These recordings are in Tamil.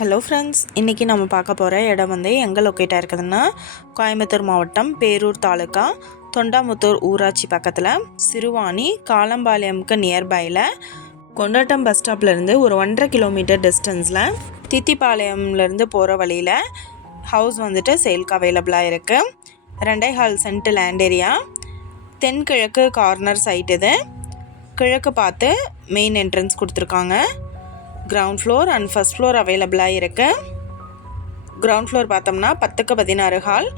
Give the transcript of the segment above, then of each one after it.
ஹலோ ஃப்ரெண்ட்ஸ், இன்றைக்கி நம்ம பார்க்க போகிற இடம் வந்து எங்கே லொக்கேட்டாக இருக்குதுன்னா கோயம்புத்தூர் மாவட்டம் பேரூர் தாலுக்கா தொண்டாமுத்தூர் ஊராட்சி பக்கத்தில் சிறுவாணி காலம்பாளையம்க்கு நியர்பையில் கொண்டாட்டம் பஸ் ஸ்டாப்லேருந்து ஒரு 1.5 கிலோமீட்டர் டிஸ்டன்ஸில் தித்திப்பாளையம்லேருந்து போகிற வழியில் ஹவுஸ் வந்துட்டு சேல்க்கு அவைலபிளாக இருக்குது. 2.5 சென்ட் லேண்ட் ஏரியா, தென்கிழக்கு கார்னர் சைட். இது கிழக்கு பார்த்து மெயின் என்ட்ரன்ஸ் கொடுத்துருக்காங்க. Ground floor and first floor அவைலபிளாக இருக்குது. கிரவுண்ட் ஃப்ளோர் பார்த்தோம்னா 10க்கு 16 ஹால்,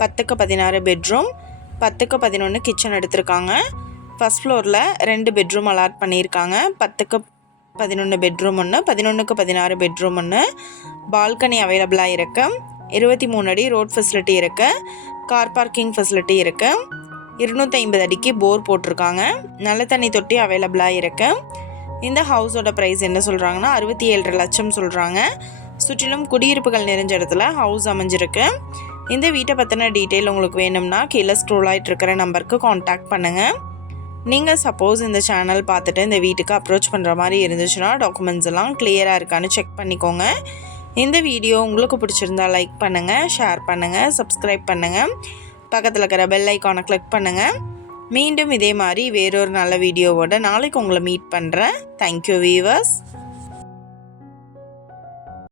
10க்கு 16 பெட்ரூம், 10க்கு 11 கிச்சன் எடுத்திருக்காங்க. ஃபஸ்ட் ஃப்ளோரில் 2 பெட்ரூம் அலாட் பண்ணியிருக்காங்க. 10க்கு 11 பெட்ரூம் ஒன்று, 11க்கு 16 பெட்ரூம் ஒன்று. பால்கனி அவைலபிளாக இருக்குது. 23 அடி ரோட் ஃபெசிலிட்டி இருக்குது. கார் பார்க்கிங் ஃபெசிலிட்டி இருக்குது. 250 அடிக்கு போர் போட்டிருக்காங்க. நல்ல தண்ணி தொட்டி அவைலபிளாக இருக்குது. இந்த ஹவுஸோட ப்ரைஸ் என்ன சொல்கிறாங்கன்னா 67 லட்சம் சொல்கிறாங்க. சுற்றிலும் குடியிருப்புகள் நிறைஞ்ச இடத்துல ஹவுஸ் அமைஞ்சிருக்கு. இந்த வீட்டை பற்றின டீட்டெயில் உங்களுக்கு வேணும்னா கீழே ஸ்க்ரோல் ஆகிட்டு இருக்கிற நம்பருக்கு காண்டாக்ட் பண்ணுங்கள். நீங்கள் சப்போஸ் இந்த சேனல் பார்த்துட்டு இந்த வீட்டுக்கு அப்ரோச் பண்ணுற மாதிரி இருந்துச்சுன்னா டாக்குமெண்ட்ஸ் எல்லாம் கிளியராக இருக்கான்னு செக் பண்ணிக்கோங்க. இந்த வீடியோ உங்களுக்கு பிடிச்சிருந்தா லைக் பண்ணுங்கள், ஷேர் பண்ணுங்கள், சப்ஸ்கிரைப் பண்ணுங்கள், பக்கத்தில் இருக்கிற பெல் ஐக்கானை கிளிக் பண்ணுங்கள். மீண்டும் இதே மாதிரி வேறொரு நல்ல வீடியோவோட நாளைக்கு உங்களை மீட் பண்ணுறேன். Thank you viewers.